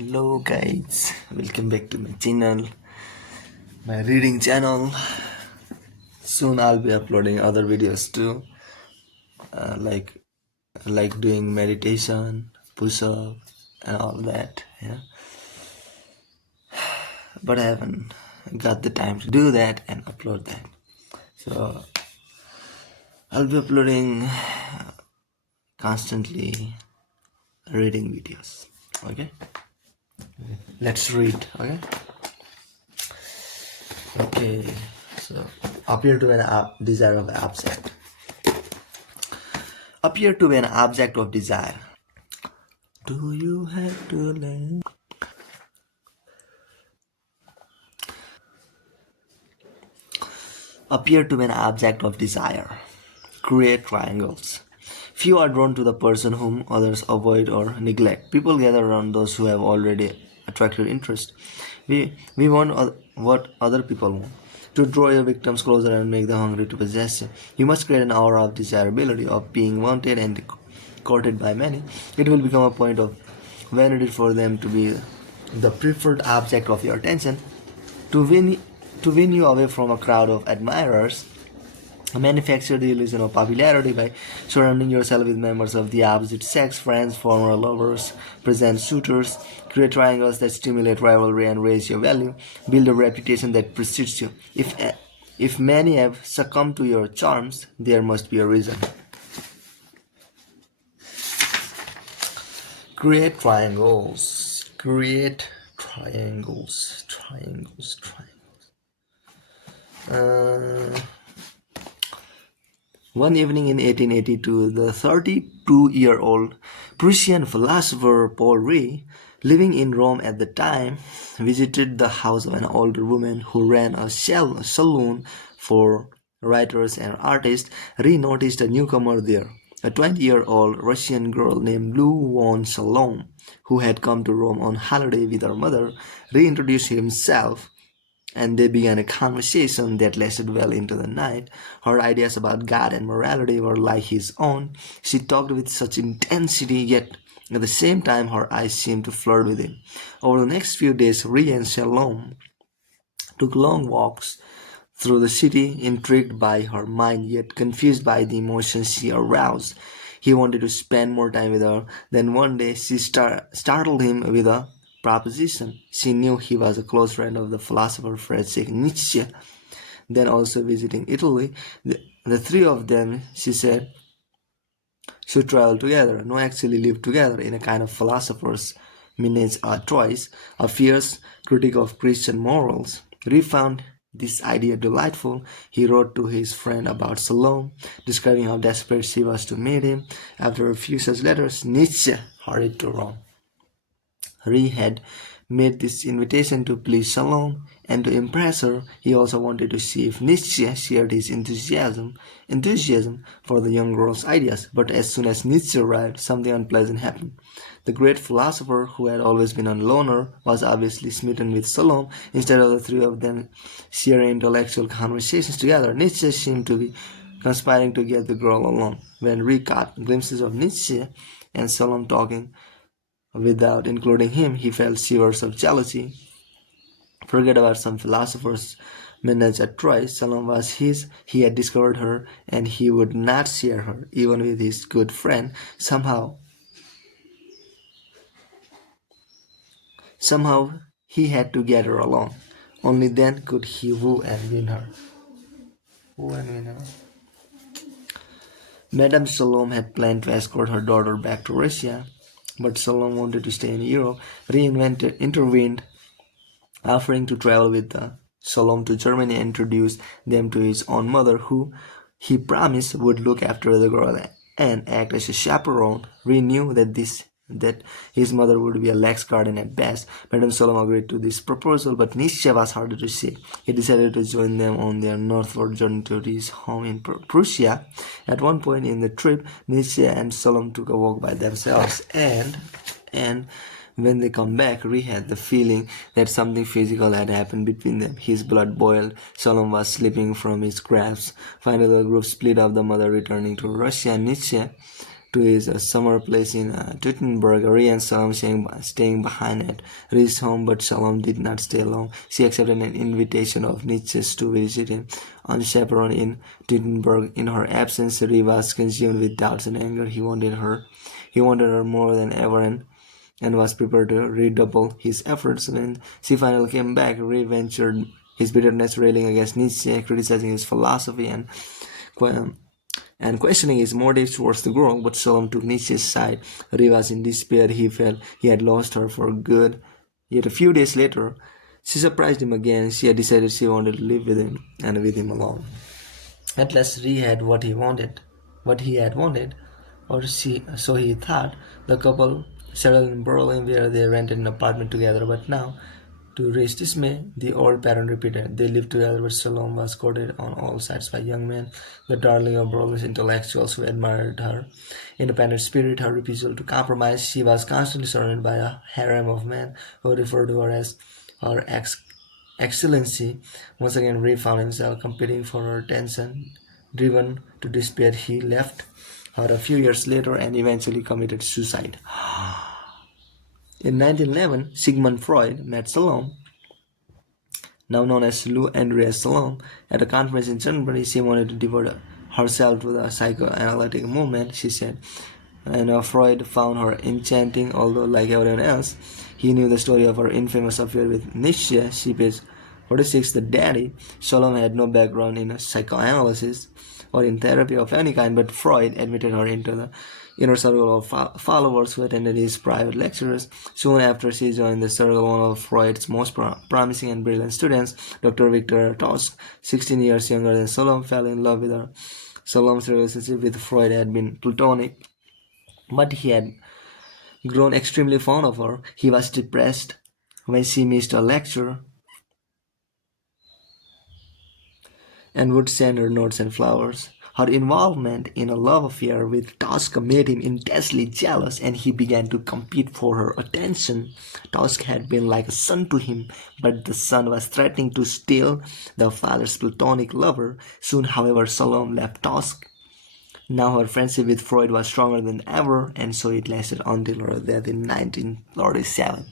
Hello guys, welcome back to my channel, my reading channel. Soon I'll be uploading other videos too, uh, like doing meditation, push up, and all that. Yeah, but I haven't got the time to do that and upload that. So I'll be uploading constantly reading videos. Okay, let's read. Okay. So appear to an desire of abstract. Appear to be an object of desire. Do you have to learn? Appear to be an object of desire. Create triangles. Few are drawn to the person whom others avoid or neglect. People gather around those who have already attracted interest. We want what other people want. To draw your victims closer and make them hungry to possess you, you must create an aura of desirability, of being wanted and courted by many. It will become a point of vanity for them to be the preferred object of your attention. To win, to win you away from a crowd of admirers, manufacture the illusion of popularity by surrounding yourself with members of the opposite sex, friends, former lovers, present suitors. Create triangles that stimulate rivalry and raise your value. Build a reputation that precedes you. If many have succumbed to your charms, there must be a reason. Create triangles. Create triangles. Uh, One evening in 1882, the 32-year-old Prussian philosopher Paul Rée, living in Rome at the time, visited the house of an older woman who ran a saloon for writers and artists. Rée noticed a newcomer there, a 20-year-old Russian girl named Lou von Salome, who had come to Rome on holiday with her mother. Rée introduced himself and they began a conversation that lasted well into the night. Her ideas about God and morality were like his own. She talked with such intensity, yet at the same time her eyes seemed to flirt with him. Over the next few days, Rée and Salome took long walks through the city, intrigued by her mind yet confused by the emotions she aroused. He wanted to spend more time with her. Then one day she startled him with a proposition. She knew he was a close friend of the philosopher Friedrich Nietzsche, then also visiting Italy. The three of them, she said, should travel together, no, actually live together in a kind of philosopher's menage a trois, a fierce critic of Christian morals. Rée found this idea delightful. He wrote to his friend about Salome, describing how desperate she was to meet him. After a few such letters, Nietzsche hurried to Rome. Rée had made this invitation to please Salome and to impress her. He also wanted to see if Nietzsche shared his enthusiasm for the young girl's ideas. But as soon as Nietzsche arrived, something unpleasant happened. The great philosopher, who had always been a loner, was obviously smitten with Salome. Instead of the three of them sharing intellectual conversations together, Nietzsche seemed to be conspiring to get the girl alone. When Rée caught glimpses of Nietzsche and Salome talking, without including him, he felt shivers of jealousy. Forget about some philosophers menage a trois. Salome was his. He had discovered her, and he would not share her, even with his good friend. Somehow, he had to get her alone. Only then could he woo and win her. Madame Salome had planned to escort her daughter back to Russia, but Salome wanted to stay in Europe. Rée intervened, offering to travel with Salome to Germany and introduce them to his own mother, who he promised would look after the girl and act as a chaperone. Rée knew that his mother would be a lax guardian at best. Madame Salome agreed to this proposal, but Nietzsche was harder to see. He decided to join them on their northward journey to his home in Prussia. At one point in the trip, Nietzsche and Salome took a walk by themselves, and when they come back, Rée had the feeling that something physical had happened between them. His blood boiled. Salome was slipping from his grasp. Finally, the group split up, the mother returning to Russia. Nietzsche to his summer place in Teutoburg. Ray and Salom staying behind at Ray's home, but Salom did not stay long. She accepted an invitation of Nietzsche's to visit him unchaperoned in Teutoburg. In her absence, Ray was consumed with doubts and anger. He wanted her. He wanted her more than ever, and was prepared to redouble his efforts. When she finally came back, Ray ventured his bitterness, railing against Nietzsche, criticizing his philosophy and questioning his motives towards the girl. But Solomon took Nietzsche's side. Ray was in despair. He felt he had lost her for good. Yet a few days later, she surprised him again. She had decided she wanted to live with him and with him alone. At last, Ray had what he had wanted, so he thought. The couple settled in Berlin, where they rented an apartment together. But now, to Ray's dismay, the old pattern repeated. They lived together, but Salome was courted on all sides by young men, the darling of Berlin's intellectuals who admired her independent spirit, her refusal to compromise. She was constantly surrounded by a harem of men who referred to her as her excellency. Once again, Ray found himself competing for her attention. Driven to despair, he left her a few years later and eventually committed suicide. In 1911, Sigmund Freud met Salome, now known as Lou Andreas Salome, at a conference in Germany. She wanted to devote herself to the psychoanalytic movement, she said, and Freud found her enchanting, although, like everyone else, he knew the story of her infamous affair with Nietzsche. She page 46, The Daddy. Salome had no background in psychoanalysis or in therapy of any kind, but Freud admitted her into the inner circle of followers who attended his private lectures. Soon after she joined the circle, one of Freud's most promising and brilliant students, Dr. Victor Tusk, 16 years younger than Salome, fell in love with her. Salome's relationship with Freud had been platonic, but he had grown extremely fond of her. He was depressed when she missed a lecture and would send her notes and flowers. Her involvement in a love affair with Tusk made him intensely jealous, and he began to compete for her attention. Tusk had been like a son to him, but the son was threatening to steal the father's platonic lover. Soon, however, Salome left Tusk. Now her friendship with Freud was stronger than ever, and so it lasted until her death in 1937.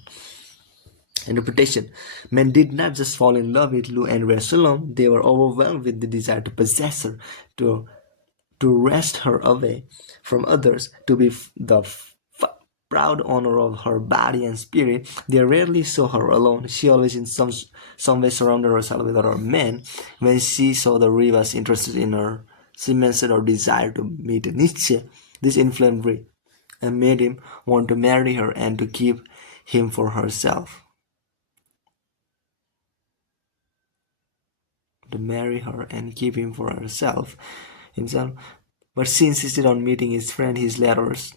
Interpretation. Men did not just fall in love with Lou Andrea Salome, they were overwhelmed with the desire to possess her, to wrest her away from others, to be the proud owner of her body and spirit. They rarely saw her alone. She always in some way surrounded herself with other men. When she saw that Ray was interested in her, she mentioned her desire to meet Nietzsche. This inflamed Ray and made him want to marry her and to keep him for herself. To marry her and keep him for himself. But she insisted on meeting his friend. His letters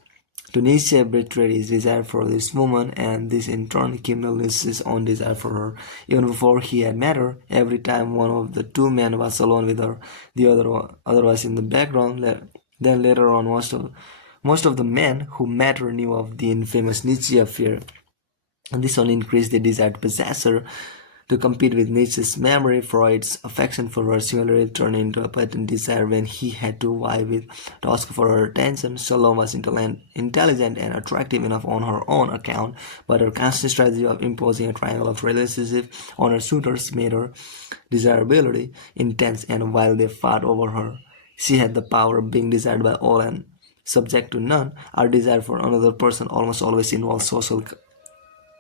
to Nietzsche betrayed his desire for this woman, and this in turn kindled Nietzsche's own desire for her. Even before he had met her, every time one of the two men was alone with her, the other was in the background. Then later on, most of the men who met her knew of the infamous Nietzsche affair, and this only increased their desire to possess her. To compete with Nietzsche's memory, Freud's affection for her similarly turned into a patent desire when he had to vie with Tusk for her attention. Salome was intelligent and attractive enough on her own account, but her constant strategy of imposing a triangle of relationship on her suitors made her desirability intense, and while they fought over her, she had the power of being desired by all and subject to none. Our desire for another person almost always involves social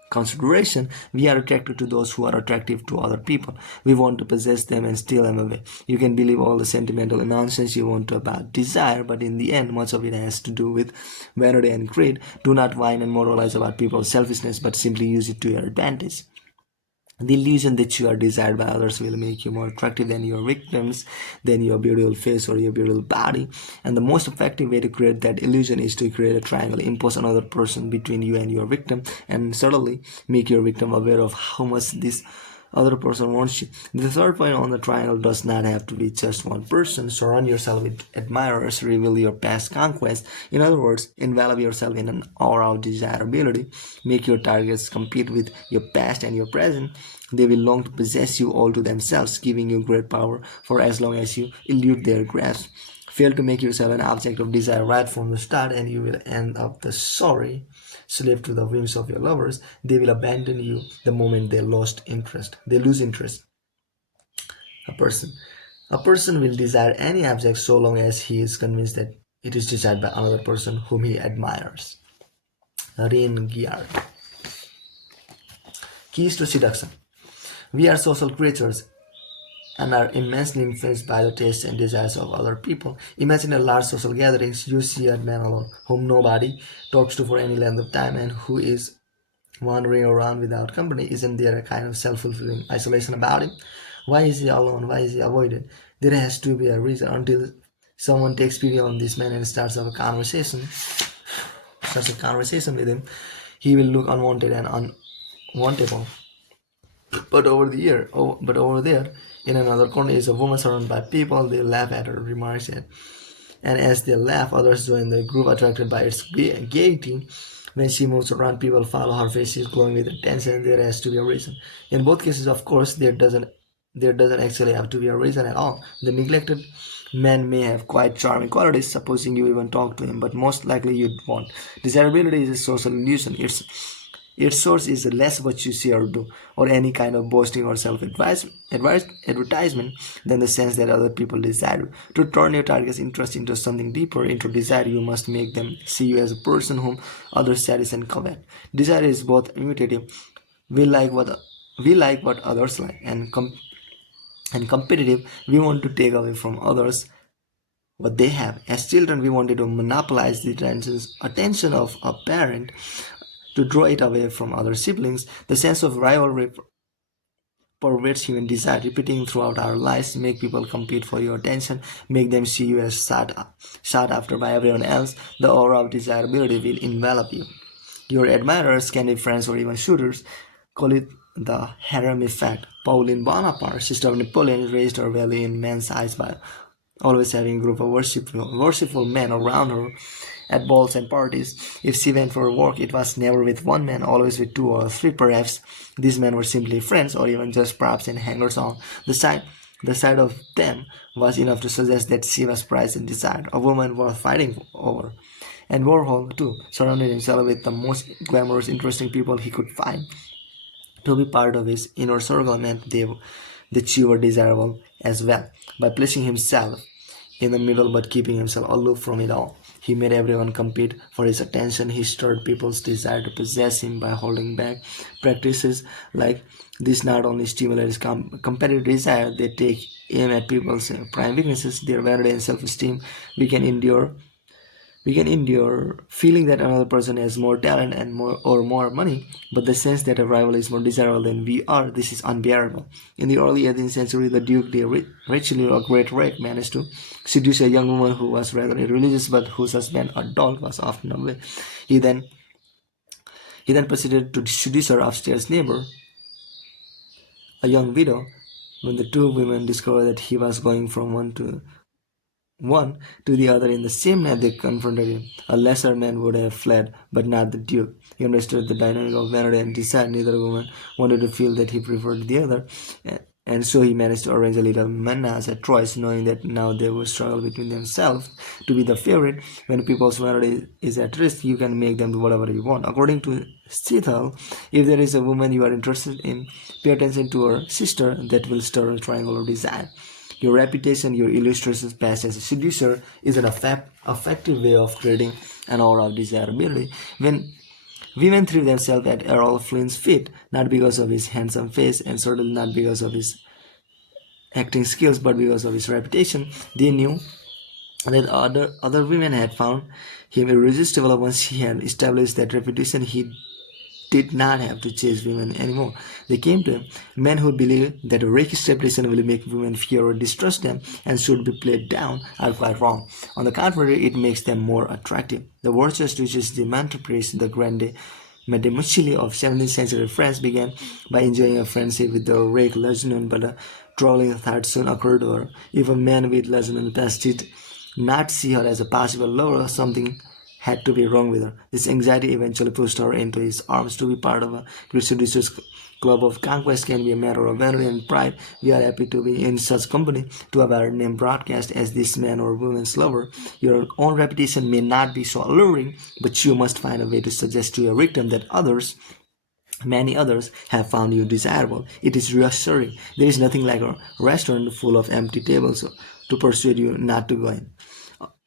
consideration. We are attracted to those who are attractive to other people. We want to possess them and steal them away. You can believe all the sentimental nonsense you want to about desire, but in the end, much of it has to do with vanity and greed. Do not whine and moralize about people's selfishness, but simply use it to your advantage. The illusion that you are desired by others will make you more attractive than your victims, than your beautiful face or your beautiful body. And the most effective way to create that illusion is to create a triangle, impose another person between you and your victim, and subtly make your victim aware of how much this other person wants you. The third point on the triangle does not have to be just one person. Surround yourself with admirers, reveal your past conquests. In other words, envelop yourself in an aura of desirability. Make your targets compete with your past and your present. They will long to possess you all to themselves, giving you great power for as long as you elude their grasp. Fail to make yourself an object of desire right from the start, and you will end up the sorry slave to the whims of your lovers. They will abandon you the moment they lost interest. They lose interest. A person. A person will desire any object so long as he is convinced that it is desired by another person whom he admires. Rain Gear. Keys to seduction. We are social creatures and are immensely influenced by the tastes and desires of other people. Imagine a large social gathering. You see a man alone whom nobody talks to for any length of time and who is wandering around without company. Isn't there a kind of self-fulfilling isolation about him? Why is he alone? Why is he avoided? There has to be a reason until someone takes pity on this man and starts a conversation with him. He will look unwanted and unwantable. But over there, in another corner, is a woman surrounded by people. They laugh at her remarks, and as they laugh, others join the group, attracted by its gaiety. When she moves around, people follow her face. She's glowing with attention. There has to be a reason. In both cases, of course, there doesn't actually have to be a reason at all. The neglected man may have quite charming qualities, supposing you even talk to him, but most likely you won't. Desirability is a social illusion. Its source is less what you see or do, or any kind of boasting or self-advertisement, than the sense that other people desire you. To turn your target's interest into something deeper, into desire, you must make them see you as a person whom others cherish and covet. Desire is both imitative. We like what others like, and competitive. We want to take away from others what they have. As children, we wanted to monopolize the attention of a parent, to draw it away from other siblings. The sense of rivalry pervades human desire, repeating throughout our lives, make people compete for your attention, make them see you as sought after by everyone else. The aura of desirability will envelop you. Your admirers can be friends or even shooters. Call it the harem effect. Pauline Bonaparte, sister of Napoleon, raised her value in men's eyes by always having a group of worshipful men around her at balls and parties. If she went for work, it was never with one man, always with two or three perhaps. These men were simply friends, or even just props and hangers-on. The sight of them was enough to suggest that she was prized and desired, a woman worth fighting over. And Warhol, too, surrounded himself with the most glamorous, interesting people he could find. To be part of his inner circle meant that she were desirable as well. By placing himself in the middle but keeping himself aloof from it all, he made everyone compete for his attention. He stirred people's desire to possess him by holding back. Practices like this not only stimulate his competitive desire, they take aim at people's prime weaknesses, their vanity and self-esteem. We can endure feeling that another person has more talent and more money, but the sense that a rival is more desirable than we are, this is unbearable. In the early 18th century, the Duke de Richelieu, a great rake, managed to seduce a young woman who was rather irreligious but whose husband, a dog, was often away. He then proceeded to seduce her upstairs neighbor, a young widow. When the two women discovered that he was going from one to the other in the same night, they confronted him. A lesser man would have fled, but not the Duke. He understood the dynamic of vanity and desire. Neither woman wanted to feel that he preferred the other, and so he managed to arrange a little menage at Troyes, knowing that now they would struggle between themselves to be the favorite. When people's vanity is at risk, you can make them do whatever you want. According to Stithel, if there is a woman you are interested in, pay attention to her sister. That will stir a triangle of desire. Your reputation, your illustrious past as a seducer is an effective way of creating an aura of desirability. When women threw themselves at Errol Flynn's feet, not because of his handsome face and certainly not because of his acting skills, but because of his reputation, they knew that other women had found him irresistible. Once he had established that reputation, he did not have to chase women anymore. They came to him. Men who believe that a rakish reputation will make women fear or distrust them and should be played down are quite wrong. On the contrary, it makes them more attractive. The virtuous duchess de Montprise, the grande Mademoiselle of 17th century France, began by enjoying a friendship with the rake Lejeune, but a troubling thought soon occurred to her. If a man with Lejeune past did not see her as a possible lover, something had to be wrong with her. This anxiety eventually pushed her into his arms. To be part of a great seducer's club of conquest can be a matter of vanity and pride. We are happy to be in such company, to have our name broadcast as this man or woman's lover. Your own reputation may not be so alluring, but you must find a way to suggest to your victim that many others have found you desirable. It is reassuring. There is nothing like a restaurant full of empty tables to persuade you not to go in.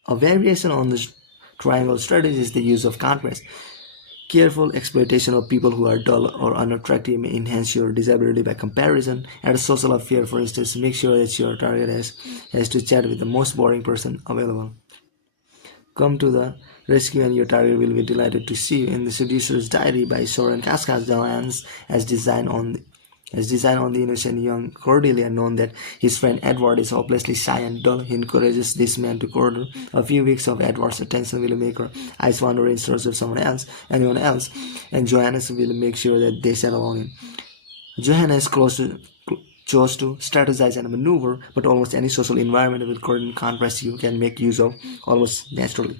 A variation on this triangle strategy is the use of contrast. Careful exploitation of people who are dull or unattractive may enhance your desirability by comparison. At a social affair, for instance, make sure that your target has to chat with the most boring person available. Come to the rescue and your target will be delighted to see you. In The Seducer's Diary by Soren Kafka, as designed on the innocent young Cordelia, known that his friend Edward is hopelessly shy and dull. He encourages this man to court her. A few weeks of Edward's attention will make her eyes wander in search of anyone else, and Johannes will make sure that they settle on him. Johannes chose to strategize and maneuver, but almost any social environment with current contrast you can make use of almost naturally.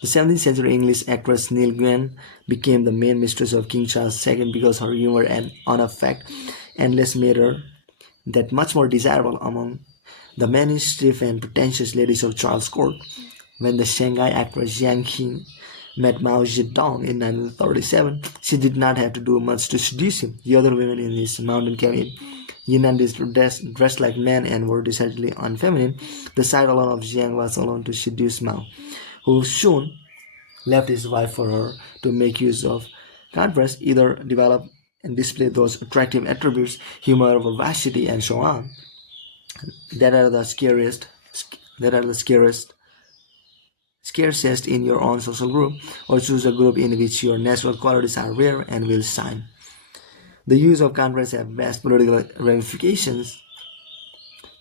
The 17th century English actress Neil Gwen became the main mistress of King Charles II because her humor and unaffected endless made her that much more desirable among the many stiff and pretentious ladies of Charles' court. When the Shanghai actress Jiang Qing met Mao Zedong in 1937, she did not have to do much to seduce him. The other women in his mountain cabin Yunnan dressed like men and were decidedly unfeminine. The sight alone of Jiang was alone to seduce Mao, who soon left his wife for her to make use of contrast, either develop and display those attractive attributes, humor, vivacity, and so on, that are the scarcest in your own social group, or choose a group in which your natural qualities are rare and will shine. The use of contrast have vast political ramifications.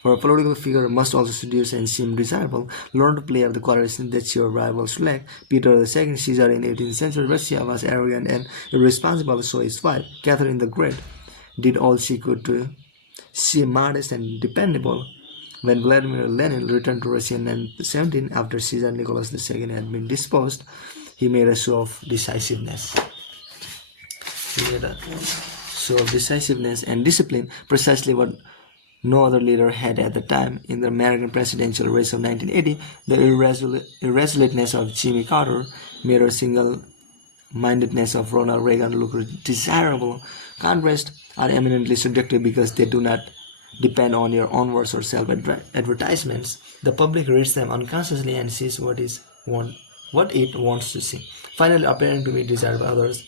For a political figure must also seduce and seem desirable. Learn to play up the qualities that your rivals lack. Peter II, Caesar in 18th century Russia, was arrogant and irresponsible, so his wife, Catherine the Great, did all she could to seem modest and dependable. When Vladimir Lenin returned to Russia in 1917 after Caesar Nicholas II had been disposed, he made a show of decisiveness. And discipline, precisely what no other leader had at the time. In the American presidential race of 1980, the irresoluteness of Jimmy Carter made a single-mindedness of Ronald Reagan look desirable. Contrasts are eminently subjective because they do not depend on your own words or self-advertisements. The public reads them unconsciously and sees what it wants to see. Finally, appearing to be desired by others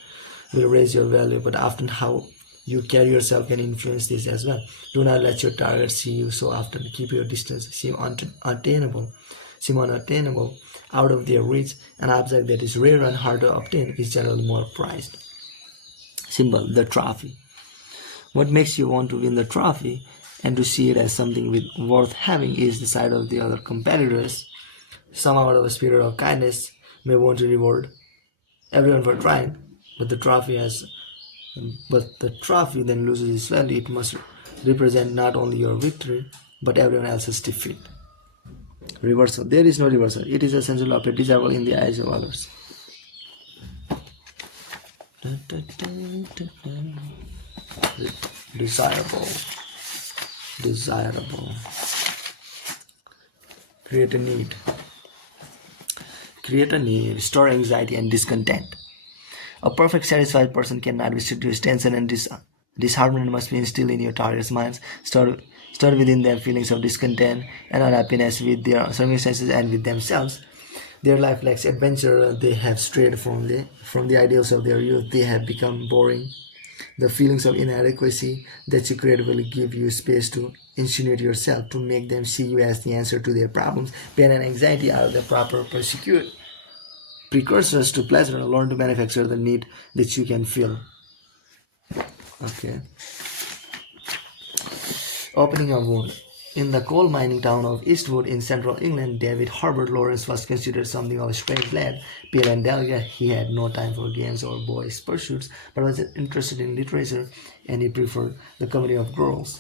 will raise your value, but often how you carry yourself can influence this as well. Do not let your target see you so often. Keep your distance. Seem unattainable, out of their reach. An object that is rare and hard to obtain is generally more prized. Symbol: the trophy. What makes you want to win the trophy and to see it as something worth having is the sight of the other competitors. Some, out of a spirit of kindness, may want to reward everyone for trying, but the trophy then loses its value. It must represent not only your victory, but everyone else's defeat. Reversal. There is no reversal. It is essentially appear desirable in the eyes of others. Desirable. Create a need. Store anxiety and discontent. A perfect satisfied person cannot be seduced. Tension and disharmony must be instilled in your target's minds. Store within them feelings of discontent and unhappiness with their circumstances and with themselves. Their life lacks adventure. They have strayed from the ideals of their youth. They have become boring. The feelings of inadequacy that you create will give you space to insinuate yourself, to make them see you as the answer to their problems. Pain and anxiety are the proper precursors to pleasure. Learn to manufacture the need that you can feel. Okay. Opening a wound. In the coal mining town of Eastwood in central England, David Herbert Lawrence was considered something of a strange lad. Pale and delicate, he had no time for games or boys' pursuits, but was interested in literature, and he preferred the company of girls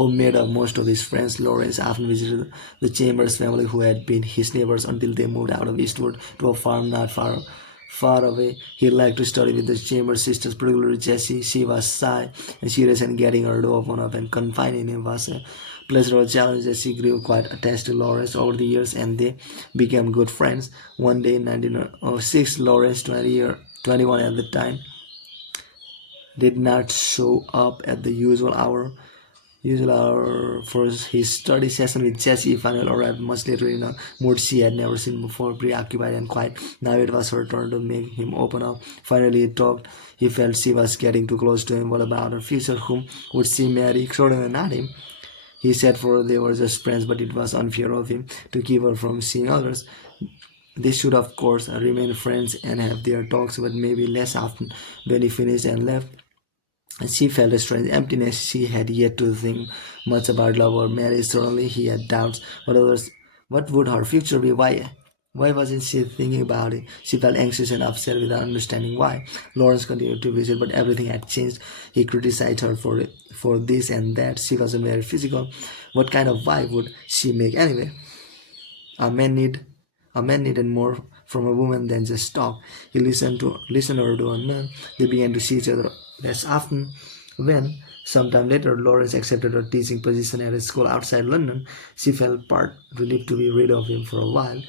who made up most of his friends. Lawrence often visited the Chambers family, who had been his neighbors until they moved out of Eastwood to a farm not far away. He liked to study with the Chambers sisters, particularly Jessie. She was shy and serious, and getting her to open up and confide in him was a pleasurable challenge. Jessie grew quite attached to Lawrence over the years, and they became good friends. One day in 1906, Lawrence, 21 at the time, did not show up at the usual hour for his study session with Jessie. Finally arrived much later in a mood she had never seen before, preoccupied and quiet. Now it was her turn to make him open up. Finally he talked. He felt she was getting too close to him. What about her future? Whom would she marry? Certainly not him. He said, for they were just friends, but it was unfair of him to keep her from seeing others. They should, of course, remain friends and have their talks, but maybe less often. When he finished and left, she felt a strange emptiness. She had yet to think much about love or marriage. Certainly he had doubts. What would her future be? Why wasn't she thinking about it? She felt anxious and upset without understanding why. Lawrence continued to visit, but everything had changed. He criticized her for this and that. She wasn't very physical. What kind of wife would she make anyway? A man needed more from a woman than just talk. He listened her to a man. They began to see each other less often. When, sometime later, Lawrence accepted a teaching position at a school outside London, she felt part relieved to be rid of him for a while.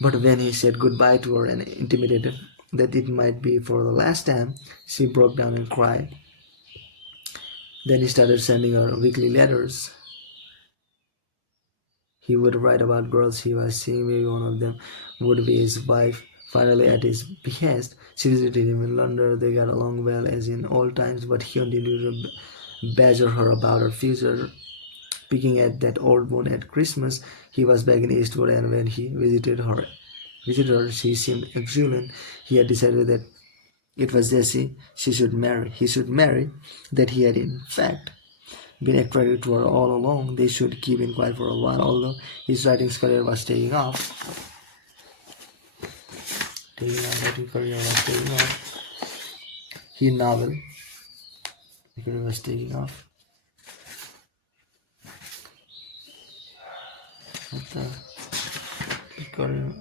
But when he said goodbye to her and intimated that it might be for the last time, she broke down and cried. Then he started sending her weekly letters. He would write about girls he was seeing. Maybe one of them would be his wife. Finally, at his behest, she visited him in London. They got along well as in old times, but he continued to badger her about her future. Picking at that old wound at Christmas, he was back in Eastwood, and when he visited her, she seemed exuberant. He had decided that it was Jessie he should marry, that he had in fact been attracted to her all along. They should keep in quiet for a while, although his writing career was taking off. Writing career was taking off. His novel career was taking off. What the career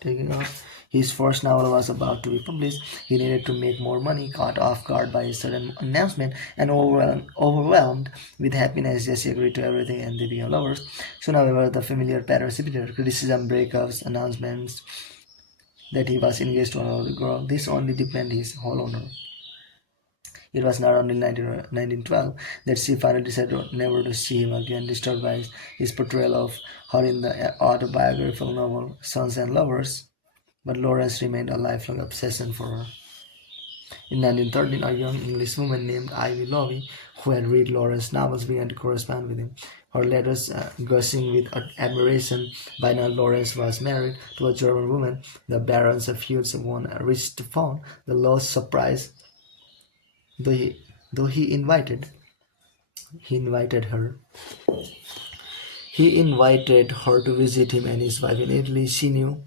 taking off? His first novel was about to be published. He needed to make more money, caught off guard by a sudden announcement, and overwhelmed with happiness. Jessie agreed to everything, and they became lovers. Soon, however, the familiar patterns repeated: criticism, breakups, announcements that he was engaged to another girl. This only deepened his hold on her. It was not until 1912 that she finally decided never to see him again, disturbed by his portrayal of her in the autobiographical novel Sons and Lovers. But Lawrence remained a lifelong obsession for her. In 1913, a young English woman named Ivy Lovey, who had read Lawrence's novels, began to correspond with him. Her letters gushing with admiration. By now, Lawrence was married to a German woman, the Baroness of Hughes, one rich to fawn. The lost surprise, though he invited her. He invited her to visit him and his wife in Italy. She knew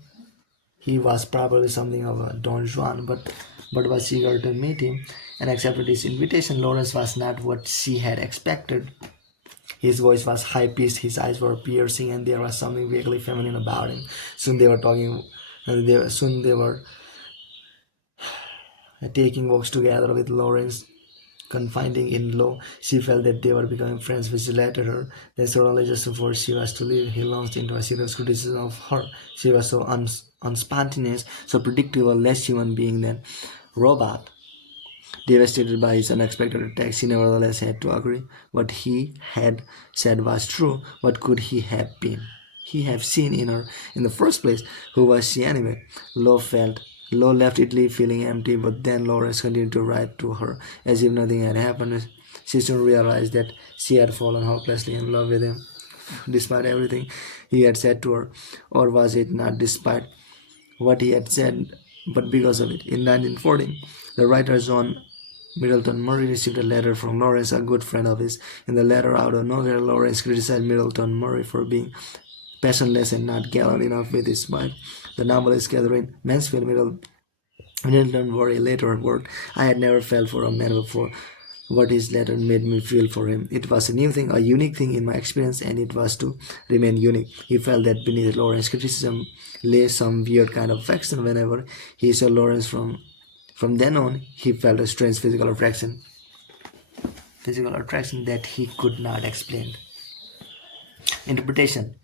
he was probably something of a Don Juan, but was eager to meet him and accepted his invitation. Lawrence was not what she had expected. His voice was high-pitched, his eyes were piercing, and there was something vaguely feminine about him. Soon they were taking walks together with Lawrence, confiding in Lo. She felt that they were becoming friends, which delighted her. Then suddenly, just before she was to leave, he launched into a serious criticism of her. She was so unspontaneous, so predictable, less human being than robot. Devastated by his unexpected attack, she nevertheless had to agree. What he had said was true. What could he have seen in her in the first place? Who was she anyway? Lo left Italy feeling empty, but then Lawrence continued to write to her as if nothing had happened. She soon realized that she had fallen hopelessly in love with him, despite everything he had said to her. Or was it not despite what he had said, but because of it? In 1914, the writer John Middleton Murray received a letter from Lawrence, a good friend of his. In the letter, out of nowhere, Lawrence criticized Middleton Murray for being passionless and not gallant enough with his wife. The novelist Catherine Mansfield Middleton Murray later wrote, "I had never felt for a man before. what his letter made me feel for him. It was a new thing, a unique thing in my experience, and it was to remain unique. He felt that beneath Lawrence's criticism lay some weird kind of affection. Whenever he saw Lawrence from then on, he felt a strange physical attraction that he could not explain. Interpretation.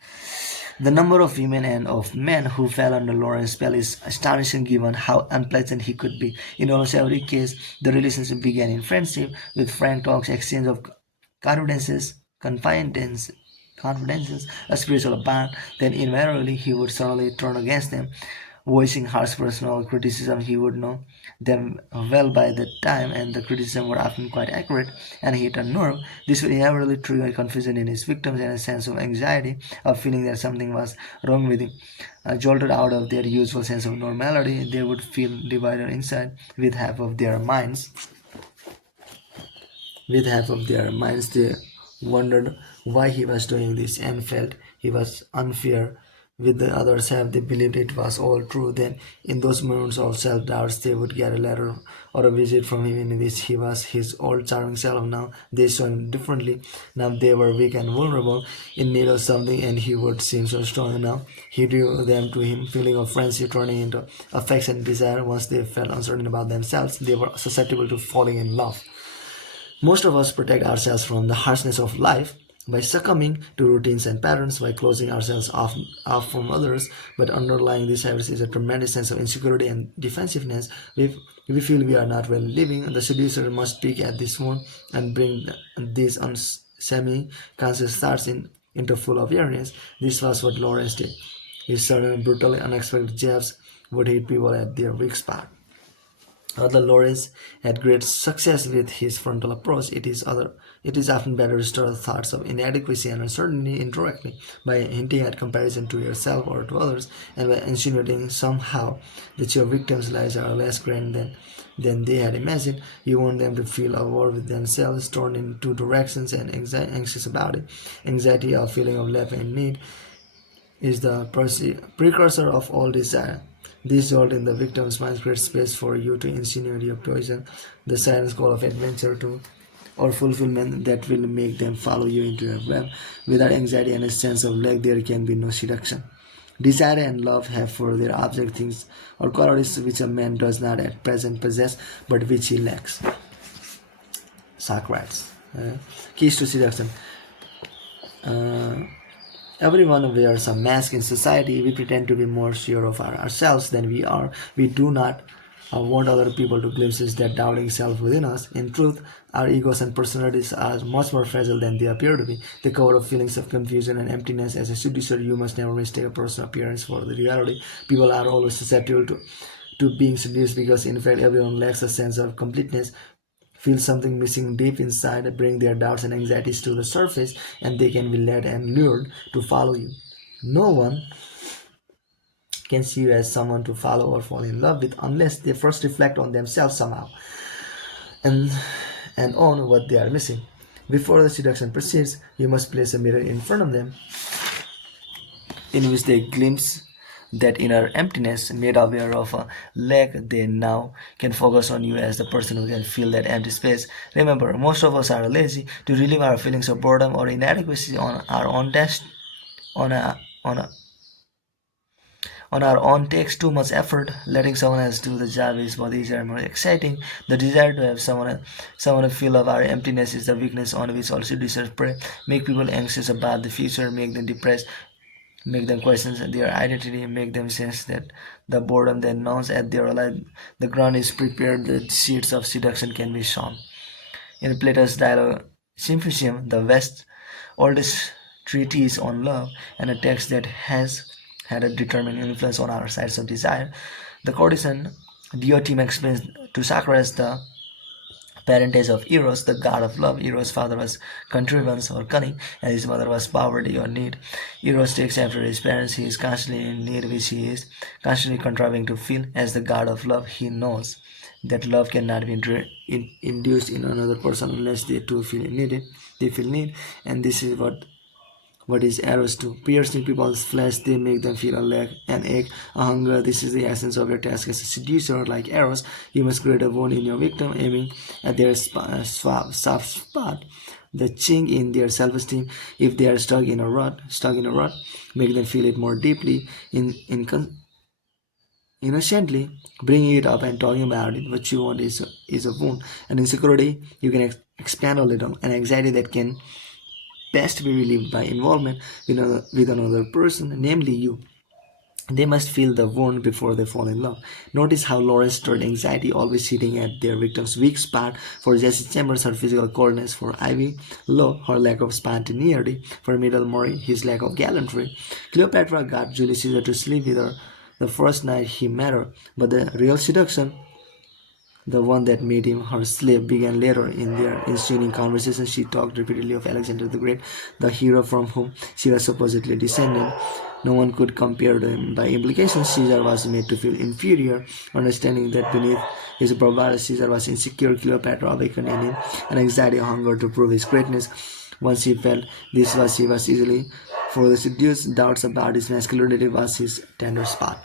The number of women and of men who fell under Lawrence's spell is astonishing given how unpleasant he could be. In almost every case, the relationship began in friendship, with frank talks, exchange of confidences, a spiritual bond. Then invariably he would suddenly turn against them, voicing harsh personal criticism. He would know them well by the time, and the criticism were often quite accurate, and hit a nerve. This would inevitably trigger confusion in his victims and a sense of anxiety, of feeling that something was wrong with him. Jolted out of their usual sense of normality, they would feel divided inside, with half of their minds. They wondered why he was doing this and felt he was unfair with the others. Half they believed it was all true. Then, in those moments of self doubts, they would get a letter or a visit from him in which he was his old charming self. Now they saw him differently. Now they were weak and vulnerable, in need of something, and he would seem so strong. Now he drew them to him, feeling of friendship turning into affection and desire. Once they felt uncertain about themselves, they were susceptible to falling in love. Most of us protect ourselves from the harshness of life by succumbing to routines and patterns, by closing ourselves off from others. But underlying these habits is a tremendous sense of insecurity and defensiveness. We feel we are not well living. The seducer must peek at this one and bring these semi-conscious thoughts into full awareness. This was what Lawrence did. His sudden, brutally unexpected jabs would hit people at their weak spot. Although Lawrence had great success with his frontal approach, it is often better to stir thoughts of inadequacy and uncertainty indirectly, by hinting at comparison to yourself or to others, and by insinuating somehow that your victims' lives are less grand than they had imagined. You want them to feel a war with themselves, torn in two directions, and anxious about it. Anxiety, a feeling of lack and need, is the precursor of all desire. This jolt in the victim's mind creates space for you to insinuate your poison, the silent call of adventure to or fulfillment that will make them follow you into your web. Without anxiety and a sense of lack, there can be no seduction. Desire and love have for their object things or qualities which a man does not at present possess, but which he lacks. Socrates. Keys to seduction. Everyone wears a mask in society. We pretend to be more sure of ourselves than we are. We do not want other people to glimpse that doubting self within us. In truth, our egos and personalities are much more fragile than they appear to be. They cover up feelings of confusion and emptiness. As a seducer, you must never mistake a person's appearance for the reality. People are always susceptible to being seduced because, in fact, everyone lacks a sense of completeness, feel something missing deep inside, bring their doubts and anxieties to the surface, and they can be led and lured to follow you. No one can see you as someone to follow or fall in love with unless they first reflect on themselves somehow and on what they are missing. Before the seduction proceeds, you must place a mirror in front of them in which they glimpse that inner emptiness. Made aware of a lack, they now can focus on you as the person who can fill that empty space. Remember, most of us are lazy. To relieve our feelings of boredom or inadequacy on our own test on a on a on our own takes too much effort. Letting someone else do the job is both easier and more exciting. The desire to have someone fill up our emptiness is the weakness on which all seducers prey. Make people anxious about the future, make them depressed, make them question their identity, make them sense that the boredom that gnaws at their life. The ground is prepared, the seeds of seduction can be sown. In Plato's dialogue Symposium, the West's oldest treatise on love, and a text that has had a determined influence on our sides of desire, the courtesan Diotima explains to Socrates the parentage of Eros, the god of love. Eros' father was contrivance or cunning, and his mother was poverty or need. Eros takes after his parents. He is constantly in need, which he is constantly contriving to fill. As the god of love, he knows that love cannot be induced in another person unless they too feel needed. They feel need, and this is what What is eros to? Piercing people's flesh, they make them feel a lack, an ache, a hunger. This is the essence of your task as a seducer. Like eros, you must create a wound in your victim, aiming at their soft spot, the chink in their self-esteem. If they are stuck in a rut, make them feel it more deeply. Innocently bringing it up and talking about it. What you want is a wound. An insecurity you can expand a little. An anxiety that can best be relieved by involvement with another person, namely you. They must feel the wound before they fall in love. Notice how Lawrence turned anxiety, always hitting at their victim's weak spot. For Jesse Chambers, her physical coldness. For Ivy Lowe, her lack of spontaneity. For Middlebury, his lack of gallantry. Cleopatra got Julius Caesar to sleep with her the first night he met her, but the real seduction, the one that made him her slave, began later. In their ensuing conversation. She talked repeatedly of Alexander the Great, the hero from whom she was supposedly descended. No one could compare to him. By implication, Caesar was made to feel inferior, understanding that beneath his bravado, Caesar was insecure. Cleopatra awakened in him an anxiety, a hunger to prove his greatness. Once he felt this, he was easily for the seduced. Doubts about his masculinity was his tender spot.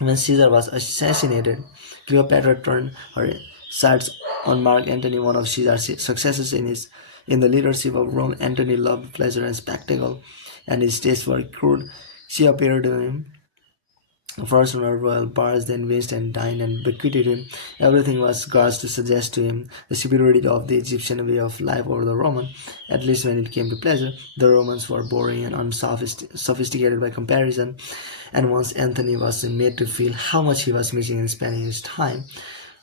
When Caesar was assassinated, Cleopatra turned her sights on Mark Antony, one of Caesar's successors in the leadership of Rome. Antony loved pleasure and spectacle, and his tastes were crude. She appeared to him first on her royal bars, then whisked and dined and bequeathed him. Everything was gods to suggest to him the superiority of the Egyptian way of life over the Roman, at least when it came to pleasure. The Romans were boring and unsophisticated by comparison, and once Anthony was made to feel how much he was missing in spending his time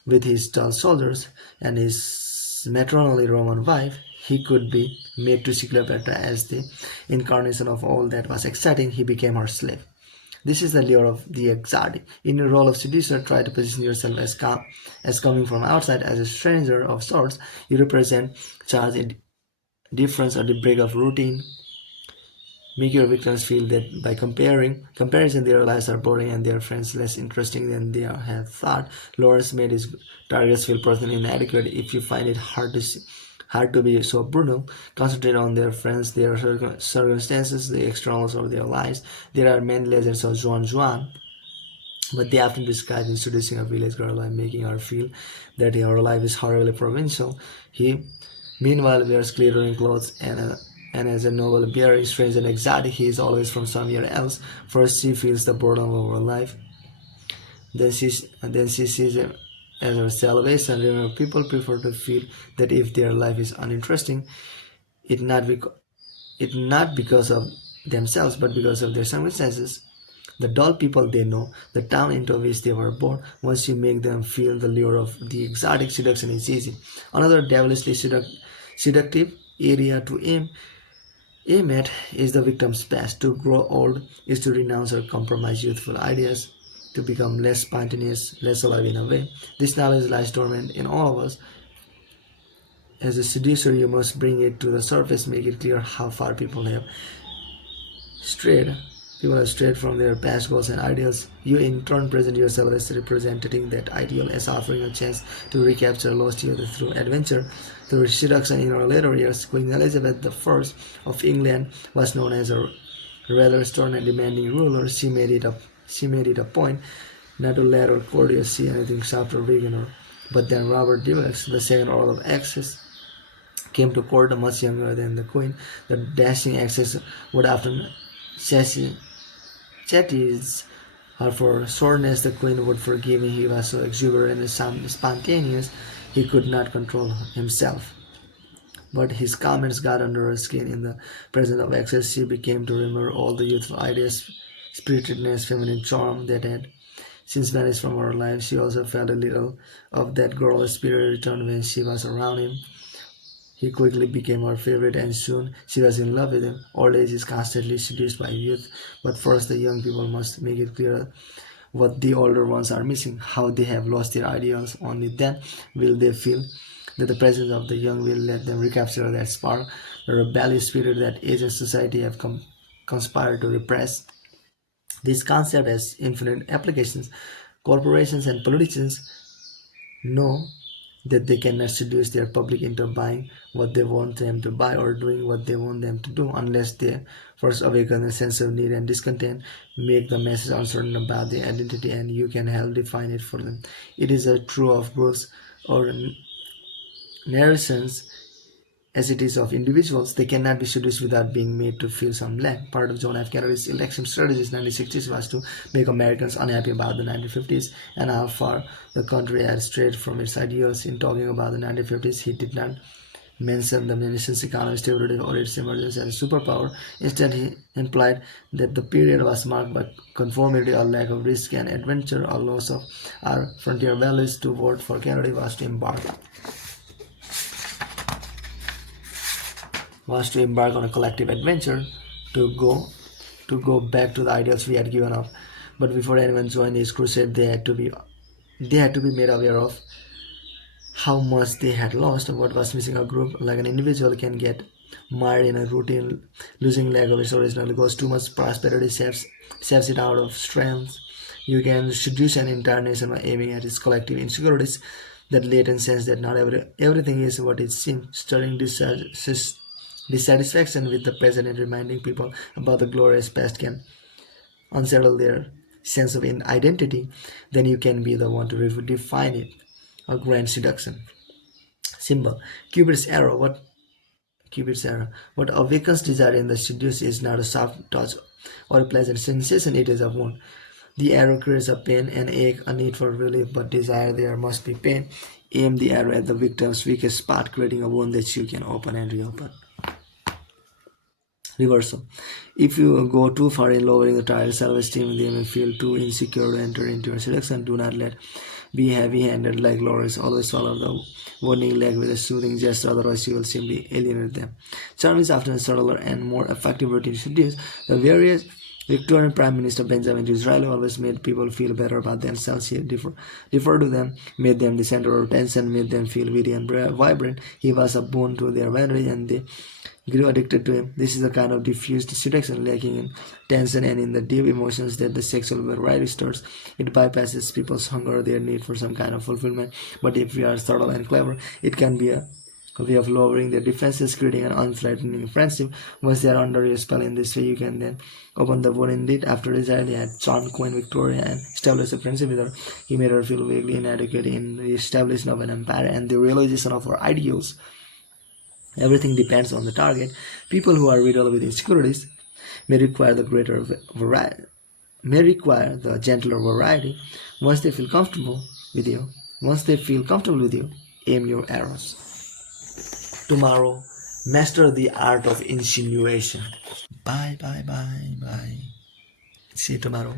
with his tall soldiers and his matronally Roman wife, he could be made to see Cleopatra as the incarnation of all that was exciting. He became her slave. This is the lure of the exotic. In your role of seducer, try to position yourself as coming from outside, as a stranger of sorts. You represent charge, difference, or the break of routine. Make your victims feel that by comparison, their lives are boring and their friends less interesting than they have thought. Lawrence made his targets feel personally inadequate. If you find it hard to be so brutal, concentrate on their friends, their circumstances, the externals of their lives. There are many legends of Juan, but they often describe introducing a village girl and making her feel that her life is horribly provincial. He, meanwhile, wears glittering clothes and as a noble bearing, strange and exotic, he is always from somewhere else. First, she feels the burden of her life. Then she sees it as her salvation. Remember, people prefer to feel that if their life is uninteresting, it not bec- it not because of themselves, but because of their circumstances. The dull people they know, the town into which they were born. Once you make them feel the lure of the exotic, seduction is easy. Another devilishly seductive area to aim at is the victim's past. To grow old is to renounce or compromise youthful ideas, to become less spontaneous, less alive in a way. This knowledge lies dormant in all of us. As a seducer, you must bring it to the surface, make it clear how far strayed. People have strayed from their past goals and ideals. You in turn present yourself as representing that ideal, as offering a chance to recapture lost youth through adventure, through seduction. In her later years, Queen Elizabeth I of England was known as a rather stern and demanding ruler. She made it a point not to let her courtiers see anything soft or weak in her. But then Robert Dulles, the second Earl of Essex, came to court much younger than the Queen. The dashing Essex would often chastise her for soreness. The Queen would forgive him. He was so exuberant and spontaneous he could not control himself. But his comments got under her skin. In the presence of Essex, she became to remember all the youthful ideas, spiritedness, feminine charm that had since vanished from her life. She also felt a little of that girl spirit return when she was around him. He quickly became her favorite, and soon she was in love with him. Old age is constantly seduced by youth, but first the young people must make it clear what the older ones are missing, how they have lost their ideals. Only then will they feel that the presence of the young will let them recapture that spark, the rebellious spirit that age and society have conspired to repress. This concept has infinite applications. Corporations and politicians know that they cannot seduce their public into buying what they want them to buy or doing what they want them to do unless they first awaken a sense of need and discontent, make the message uncertain about their identity, and you can help define it for them. It is a true of groups or narrations as it is of individuals. They cannot be seduced without being made to feel some lack. Part of John F. Kennedy's election strategies in the 1960s was to make Americans unhappy about the 1950s and how far the country had strayed from its ideals. In talking about the 1950s, he did not mention the nation's economic stability or its emergence as a superpower. Instead, he implied that the period was marked by conformity, a lack of risk and adventure, a loss of our frontier values. To vote for Kennedy was to embark on a collective adventure to go back to the ideals we had given up. But before anyone joined his crusade, they had to be made aware of how much they had lost and what was missing. A group like an individual can get mired in a routine, losing leg of its original goals. Too much prosperity saves it out of strength. You can seduce an entire nation by aiming at its collective insecurities, that latent sense that not everything is what it seems, stirring dissatisfaction with the present and reminding people about the glorious past can unsettle their sense of identity. Then you can be the one to define it. A grand seduction symbol. Cupid's arrow. What awakens desire in the seduced is not a soft touch or a pleasant sensation, it is a wound. The arrow creates a pain, an ache, a need for relief, but desire there must be pain. Aim the arrow at the victim's weakest spot, creating a wound that you can open and reopen. Reversal. If you go too far in lowering the child's self-esteem, they may feel too insecure to enter into your seduction. Do not be heavy-handed like Lawrence. Always follow the warning leg with a soothing gesture, otherwise you will simply alienate them. Charm is often a subtler and more effective routine to seduce. The various Victorian Prime Minister Benjamin Disraeli always made people feel better about themselves. He deferred to them, made them the center of attention, made them feel witty and vibrant. He was a boon to their vanity, and they grew addicted to him. This is a kind of diffused seduction, lacking in tension and in the deep emotions that the sexual variety stirs. It bypasses people's hunger, their need for some kind of fulfillment. But if we are subtle and clever, it can be a way of lowering their defenses, creating an unthreatening friendship. Once they are under your spell in this way, you can then open the wound. Indeed, after Israel had charmed Queen Victoria and established a friendship with her, he made her feel vaguely inadequate in the establishment of an empire and the realization of her ideals. Everything depends on the target. People who are riddled with insecurities may require the gentler variety. Once they feel comfortable with you, aim your arrows. Tomorrow, master the art of insinuation. Bye, bye, bye, bye. See you tomorrow.